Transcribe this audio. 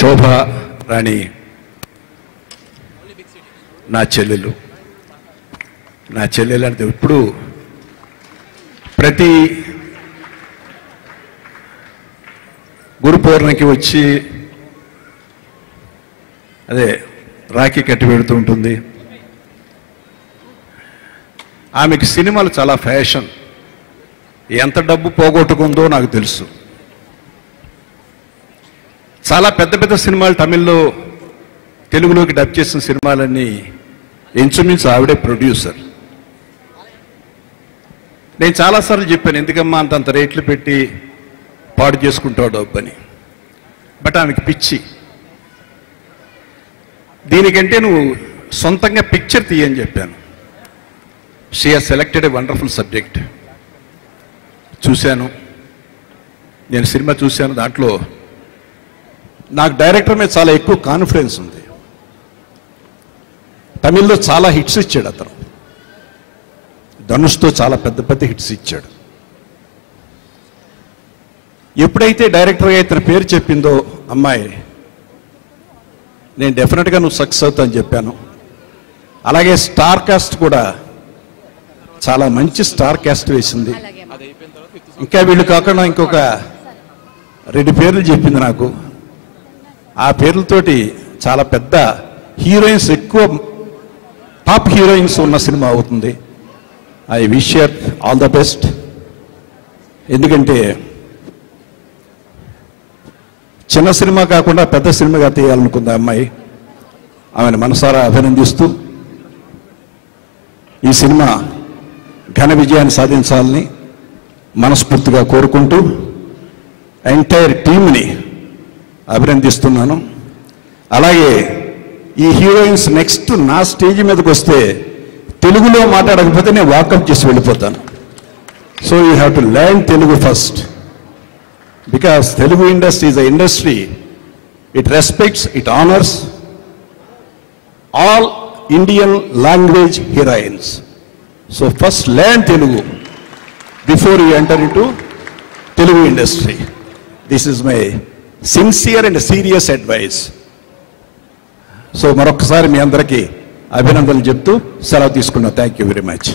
శోభా రాణి నా చెల్లెలు అంటే ఇప్పుడు ప్రతి గురు పౌర్ణమికి వచ్చి అదే రాఖీ కట్టి పెడుతూ ఉంటుంది. ఆమెకి సినిమాలు చాలా ఫ్యాషన్. ఎంత డబ్బు పోగొట్టుకుందో నాకు తెలుసు. చాలా పెద్ద పెద్ద సినిమాలు తమిళ్లో తెలుగులోకి డబ్ చేసిన సినిమాలన్నీ ఇంచుమించు ఆవిడే ప్రొడ్యూసర్. నేను చాలాసార్లు చెప్పాను, ఎందుకమ్మా అంతంత రేట్లు పెట్టి పాడు చేసుకుంటావు డబ్బు అని. బట్ ఆమెకి పిచ్చి. దీనికంటే నువ్వు సొంతంగా పిక్చర్ తీయని చెప్పాను. She has selected a wonderful subject. చూశాను, నేను సినిమా చూశాను. దాంట్లో నాకు డైరెక్టర్ మీద చాలా ఎక్కువ కాన్ఫిడెన్స్ ఉంది. తమిళ్లో చాలా హిట్స్ ఇచ్చాడు అతను. ధనుష్తో చాలా పెద్ద పెద్ద హిట్స్ ఇచ్చాడు. ఎప్పుడైతే డైరెక్టర్గా ఇతని పేరు చెప్పిందో అమ్మాయి, నేను డెఫినెట్గా నువ్వు సక్సెస్ అవుతా అని చెప్పాను. అలాగే స్టార్ కాస్ట్ కూడా చాలా మంచి స్టార్ కాస్ట్ వేసింది. ఇంకా వీళ్ళు కాకుండా ఇంకొక 2 పేర్లు చెప్పింది నాకు. ఆ పేర్లతోటి చాలా పెద్ద హీరోయిన్స్, ఎక్కువ టాప్ హీరోయిన్స్ ఉన్న సినిమా అవుతుంది. I wish your all the best. ఎందుకంటే చిన్న సినిమా కాకుండా పెద్ద సినిమాగా తీయాలనుకుంది అమ్మాయి. ఆమెను మనసారా అభినందిస్తూ ఈ సినిమా ఘన విజయాన్ని సాధించాలని మనస్ఫూర్తిగా కోరుకుంటూ ఎంటైర్ టీమ్ని అభినందిస్తున్నాను. అలాగే ఈ హీరోయిన్స్ నెక్స్ట్ నా స్టేజ్ మీదకి వస్తే తెలుగులో మాట్లాడకపోతే నేను వాకప్ చేసి వెళ్ళిపోతాను. So you have to learn Telugu first, because Telugu industry is a industry. It respects, it honours all Indian language heroines. So first learn Telugu before you enter into Telugu industry. This is my sincere and serious advice. So మరొకసారి మీ అందరికీ అభినందనలు చెప్తూ సెలవు తీసుకున్నా. Thank you very much.